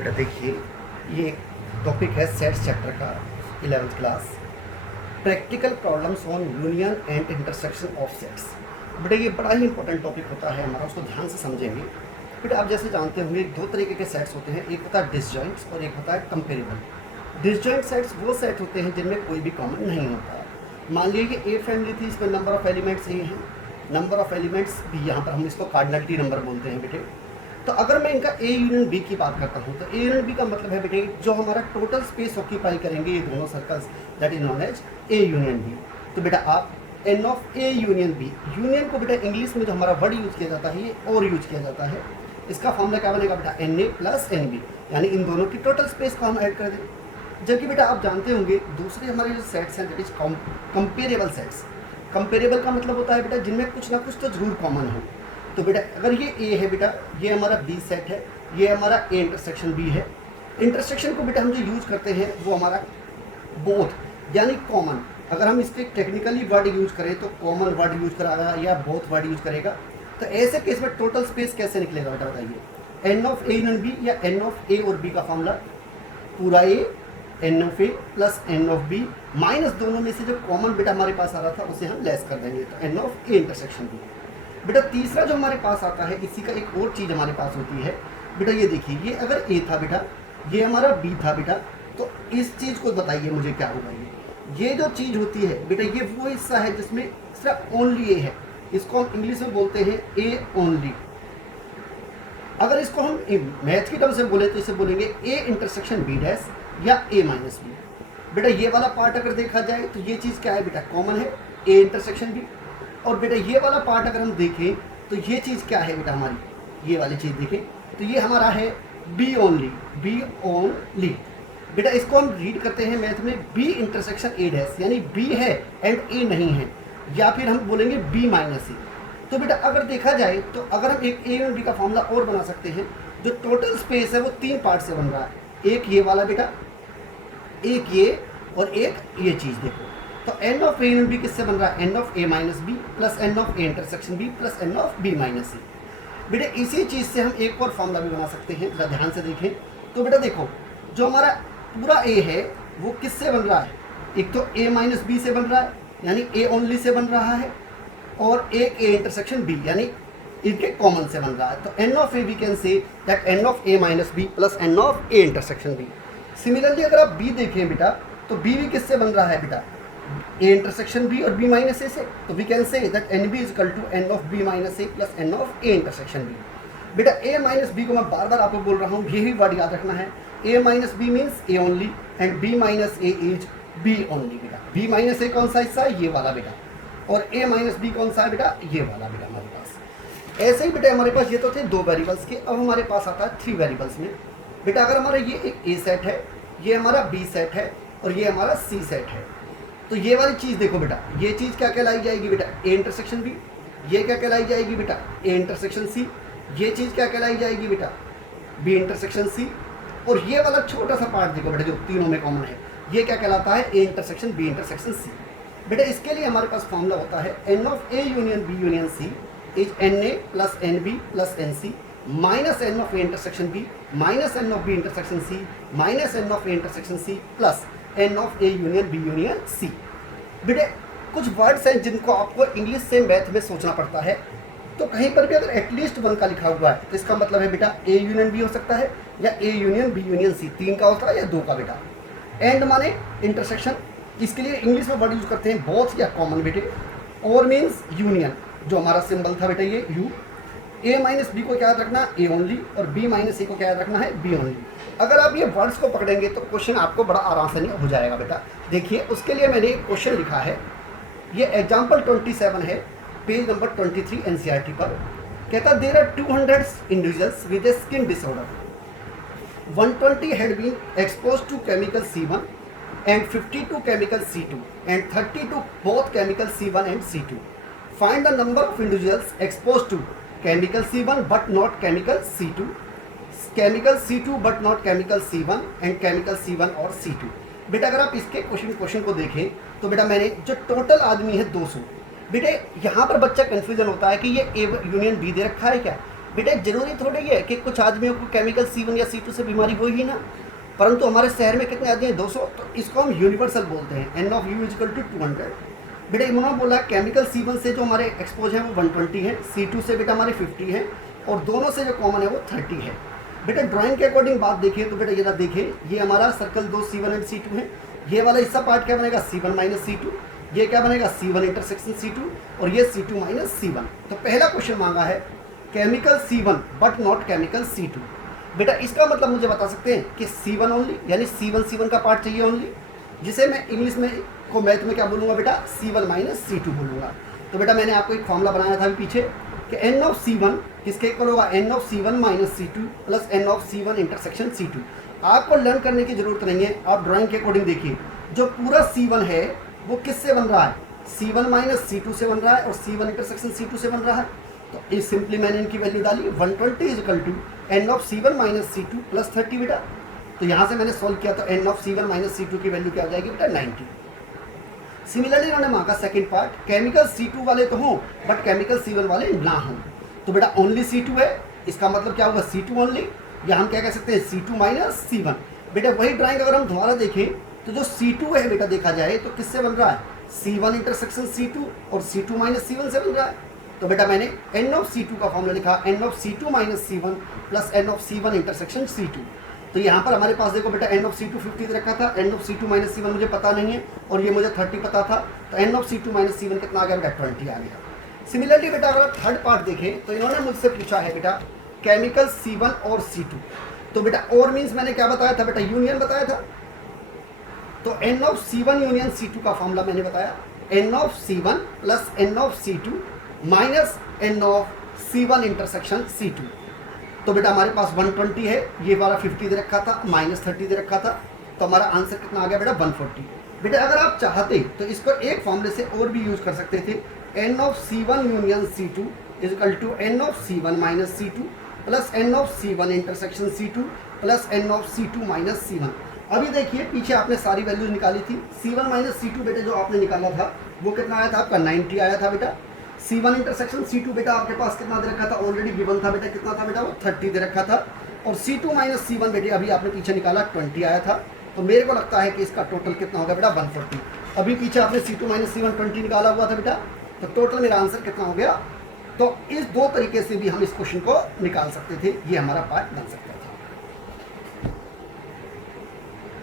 बेटा देखिए, ये टॉपिक है सेट्स चैप्टर का 11th class, practical problems on union and intersection of sets. बेटा ये बड़ा ही इंपॉर्टेंट टॉपिक होता है हमारा, उसको ध्यान से समझेंगे। बेटा आप जैसे जानते होंगे दो तरीके के सेट्स होते हैं, एक होता है डिसजॉइंट्स और एक होता है कंपेरेबल। डिसजॉइंट सेट्स वो सेट होते हैं जिनमें कोई भी कॉमन नहीं होता है। मान लीजिए कि ए फैमिली थी, इसमें नंबर ऑफ एलिमेंट्स ए हैं, नंबर ऑफ एलिमेंट्स भी, यहाँ पर हम इसको कार्डिनलिटी नंबर बोलते हैं बेटे। तो अगर मैं इनका ए यूनियन बी की बात करता हूँ तो ए यूनियन बी का मतलब है बेटे जो हमारा टोटल स्पेस ऑक्यूपाई करेंगे ये दोनों circles, that is known as A union B. तो बेटा आप n of A union B, union को बेटा इंग्लिश में जो हमारा वर्ड यूज किया जाता है ये और यूज किया जाता है। इसका फॉर्मूला क्या बनेगा बेटा, n A plus n B, यानी इन दोनों की टोटल स्पेस को हम ऐड कर दें। जबकि बेटा आप जानते होंगे दूसरे हमारे जो सेट्स हैं that is comparable sets. Comparable का मतलब होता है बेटा जिनमें कुछ ना कुछ तो जरूर कॉमन हो। तो बेटा अगर ये ए है बेटा, ये हमारा बी सेट है, ये हमारा ए इंटरसेक्शन बी है। इंटरसेक्शन को बेटा हम जो यूज करते हैं वो हमारा बोथ यानी कॉमन। अगर हम इसके टेक्निकली वर्ड यूज करें तो कॉमन वर्ड यूज कराएगा या बोथ वर्ड यूज करेगा। तो ऐसे केस में टोटल स्पेस कैसे निकलेगा बेटा बताइए। N of A union B या एन ऑफ ए और बी का फॉर्मूला पूरा A n of A plus n of B minus दोनों में से जो कॉमन बेटा हमारे पास आ रहा था उसे हम लेस कर देंगे, तो n of A intersection B. बेटा तीसरा जो हमारे पास आता है इसी का एक और चीज़ हमारे पास होती है बेटा, ये देखिए ये अगर ए था बेटा, ये हमारा बी था बेटा, तो इस चीज़ को बताइए मुझे क्या होगा। ये जो चीज़ होती है बेटा ये वो हिस्सा है जिसमें सिर्फ ओनली ए है, इसको हम इंग्लिश में बोलते हैं ए ओनली। अगर इसको हम मैथ की टर्म से बोले तो इसे बोलेंगे ए इंटरसेक्शन बी डैश या ए माइनस बी। बेटा ये वाला पार्ट अगर देखा जाए तो ये चीज़ क्या है बेटा, कॉमन है ए इंटरसेक्शन बी। और बेटा ये वाला पार्ट अगर हम देखें तो ये चीज़ क्या है बेटा हमारी, ये वाली चीज़ देखें तो ये हमारा है बी ओनली, बी ओनली। बेटा इसको हम रीड करते हैं मैथ में बी इंटरसेक्शन ए डैश, यानी बी है एंड ए नहीं है, या फिर हम बोलेंगे बी माइनस ए। तो बेटा अगर देखा जाए तो अगर हम एक ए और बी का फॉर्मूला और बना सकते हैं, जो टोटल स्पेस है वो तीन पार्ट से बन रहा है, एक ये वाला बेटा, एक ये और एक ये चीज़ देखो। तो n of A union B किससे बन रहा है, n of A minus B plus n of A intersection B plus n of B minus A. बेटा इसी चीज़ से हम एक और फॉर्मूला भी बना सकते हैं, जरा ध्यान से देखें। तो बेटा देखो जो हमारा पूरा ए है वो किससे बन रहा है, एक तो ए माइनस बी से बन रहा है यानी ए ओनली से बन रहा है, और एक ए इंटरसेक्शन बी यानी इनके कॉमन से बन रहा है। तो n of A we can say that n of A minus B plus n of A intersection B. Similarly अगर आप बी देखें बेटा तो बी भी किससे बन रहा है बेटा, ए इंटरसेक्शन बी और बी माइनस ए से। तो we can say that n B is equal to n of B minus A plus n of A intersection B. बेटा ए माइनस बी को मैं बार बार आपको बोल रहा हूँ, यही वर्ड याद रखना है, A minus B means A only and B minus A is B only. बेटा बी माइनस ए कौन सा हिस्सा है, ये वाला बेटा, और ए माइनस बी कौन सा है बेटा, ये वाला बेटा हमारे पास। ऐसे ही बेटा हमारे पास ये तो थे दो वेरिएबल्स के, अब हमारे पास आता है थ्री वेरिएबल्स में। बेटा अगर हमारा ये एक ए सेट है, ये हमारा बी सेट है और ये हमारा सी सेट है, तो ये वाली चीज़ देखो बेटा, ये चीज़ क्या कहलाई जाएगी बेटा, ए इंटरसेक्शन बी। ये क्या कहलाई जाएगी बेटा, ए इंटरसेक्शन सी। ये चीज़ क्या कहलाई जाएगी बेटा, बी इंटरसेक्शन सी। और ये वाला छोटा सा पार्ट देखो बेटा जो तीनों में कॉमन है, ये क्या कहलाता है, A intersection B intersection C. बेटा इसके लिए हमारे पास फॉर्मूला होता है n of A union B union C is n A plus n B plus n C minus n of A intersection B minus n of B intersection C minus n of A intersection C plus n of A union B union C. बेटे कुछ words हैं जिनको आपको English से math में सोचना पड़ता है, तो कहीं पर भी अगर एटलीस्ट वन का लिखा हुआ है तो इसका मतलब है बेटा ए यूनियन बी हो सकता है या A union B union C, तीन का होता है या दो का बेटा। एंड माने इंटरसेक्शन, इसके लिए इंग्लिश में वर्ड यूज करते हैं बोथ या कॉमन बेटे। और मीन्स यूनियन, जो हमारा सिंबल था बेटा ये यू। ए माइनस बी को क्या याद रखना, ए ओनली, और बी माइनस ए को क्या याद रखना है, बी ओनली। अगर आप ये वर्ड्स को पकड़ेंगे तो क्वेश्चन आपको बड़ा आराम से नहीं हो जाएगा बेटा। देखिए उसके लिए मैंने एक क्वेश्चन लिखा है, ये एग्जाम्पल 27 है, पेज नंबर 23 एनसीईआरटी पर। कहता there are 200 individuals with a skin disorder, 120 had been exposed to chemical C1 and 50 to chemical C2 and 30 to both chemical C1 and C2. Find the number of individuals exposed to chemical C1 but not chemical C2, chemical C2 but not chemical C1 and chemical C1 और C2। बेटा अगर आप इसके question को देखें तो बेटा मैंने जो टोटल आदमी है 200। बेटे यहाँ पर बच्चा कन्फ्यूजन होता है कि ये ए यूनियन बी दे रखा है क्या, बेटा जरूरी थोड़ी है कि कुछ आदमियों को केमिकल C1 या C2 से बीमारी हो ही ना, परंतु हमारे शहर में कितने आदमी हैं 200, तो इसको हम यूनिवर्सल बोलते हैं, N of U is equal to 200। बेटा इन्होंने बोला केमिकल C1 से जो हमारे एक्सपोज है वो 120 है, C2 से बेटा हमारे 50 है, और दोनों से जो कॉमन है वो 30 है। बेटा ड्राइंग के अकॉर्डिंग बात देखिए तो बेटा जरा देखिए, ये हमारा सर्कल 2 C1 एंड C2 है, ये वाला हिस्सा पार्ट क्या बनेगा C1 माइनस C2, ये क्या बनेगा C1 इंटरसेक्शन C2, और ये C2 माइनस C1। तो पहला क्वेश्चन मांगा है chemical C1 but not chemical C2। बेटा इसका मतलब मुझे बता सकते हैं कि C1 ओनली, यानी C1 का पार्ट चाहिए ओनली, जिसे मैं इंग्लिश में को मैथ में क्या बोलूँगा बेटा C1 माइनस C2 बोलूँगा। तो बेटा मैंने आपको एक फॉर्मूला बनाया था अभी पीछे कि N ऑफ C1 किसके इक्वल होगा, N of C1 minus C2 plus N of C1 intersection C2। आपको लर्न करने की जरूरत नहीं है, आप ड्राइंग के अकॉर्डिंग देखिए, जो पूरा C1 है वो किससे बन रहा है, C1 माइनस C2 से बन रहा है, और C1 इंटरसेक्शन C2 से बन रहा है। तो इस सिंपली मैंने इनकी वैल्यू डाली 120 is equal to N of C1 minus C2 plus 30 बेटा। तो यहाँ से मैंने सॉल्व किया तो N of C1 minus C2 की वैल्यू क्या हो जाएगी बेटा 90। सिमिलरली इन्होंने मांगा सेकंड पार्ट, केमिकल C2 वाले तो हों बट केमिकल C1 वाले ना हों। तो बेटा ओनली C2 है, इसका मतलब क्या होगा C2 ओनली, या हम क्या कह सकते हैं C2 माइनस C1। बेटा वही ड्राइंग अगर हम दोबारा देखें तो जो C2 है बेटा देखा जाए तो किससे बन रहा है, C1 इंटरसेक्शन C2 और C2 माइनस C1 से बन रहा है। तो बेटा मैंने N ऑफ C2 का फॉर्मूला लिखा N of C2 minus C1 plus N of C1 intersection C2। तो यहाँ पर हमारे पास देखो बेटा N ऑफ C2 50 दे रखा था, N of C2 minus C1 मुझे पता नहीं है और ये मुझे 30 पता था, तो N of C2 minus C1 कितना आ गया बेटा 20 आ गया। सिमिलरली बेटा अगर थर्ड पार्ट देखें तो इन्होंने मुझसे पूछा है बेटा केमिकल C1 और C2। तो बेटा और मीन्स मैंने क्या बताया था बेटा, यूनियन बताया था। तो N of C1 union C2 का फॉर्मूला मैंने बताया N of C1 plus N of C2 minus N of C1 intersection C2। तो बेटा हमारे पास 120 है, ये हमारा 50 दे रखा था, माइनस 30 दे रखा था, तो हमारा आंसर कितना आ गया बेटा 140। बेटा अगर आप चाहते तो इसको एक फॉर्मूले से और भी यूज कर सकते थे, N of C1 union C2 is equal to N of C1 minus C2 plus N of C1 intersection C2 plus N of C2 minus C1। अभी देखिए पीछे आपने सारी वैल्यूज निकाली थी, C1 माइनस C2 बेटे जो आपने निकाला था वो कितना आया था आपका 90 आया था बेटा। C1 इंटरसेक्शन C2 बेटा आपके पास कितना दे रखा था, ऑलरेडी गिवन था बेटा, कितना था बेटा वो 30 दे रखा था, और C2 माइनस C1 बेटे अभी आपने पीछे निकाला 20 आया था। तो मेरे को लगता है कि इसका टोटल कितना होगा बेटा 140। अभी पीछे आपने C2 माइनस C1 20 निकाला हुआ था बेटा, तो टोटल मेरा आंसर कितना हो गया। तो इस दो तरीके से भी हम इस क्वेश्चन को निकाल सकते थे, ये हमारा पार्ट बन सकता था।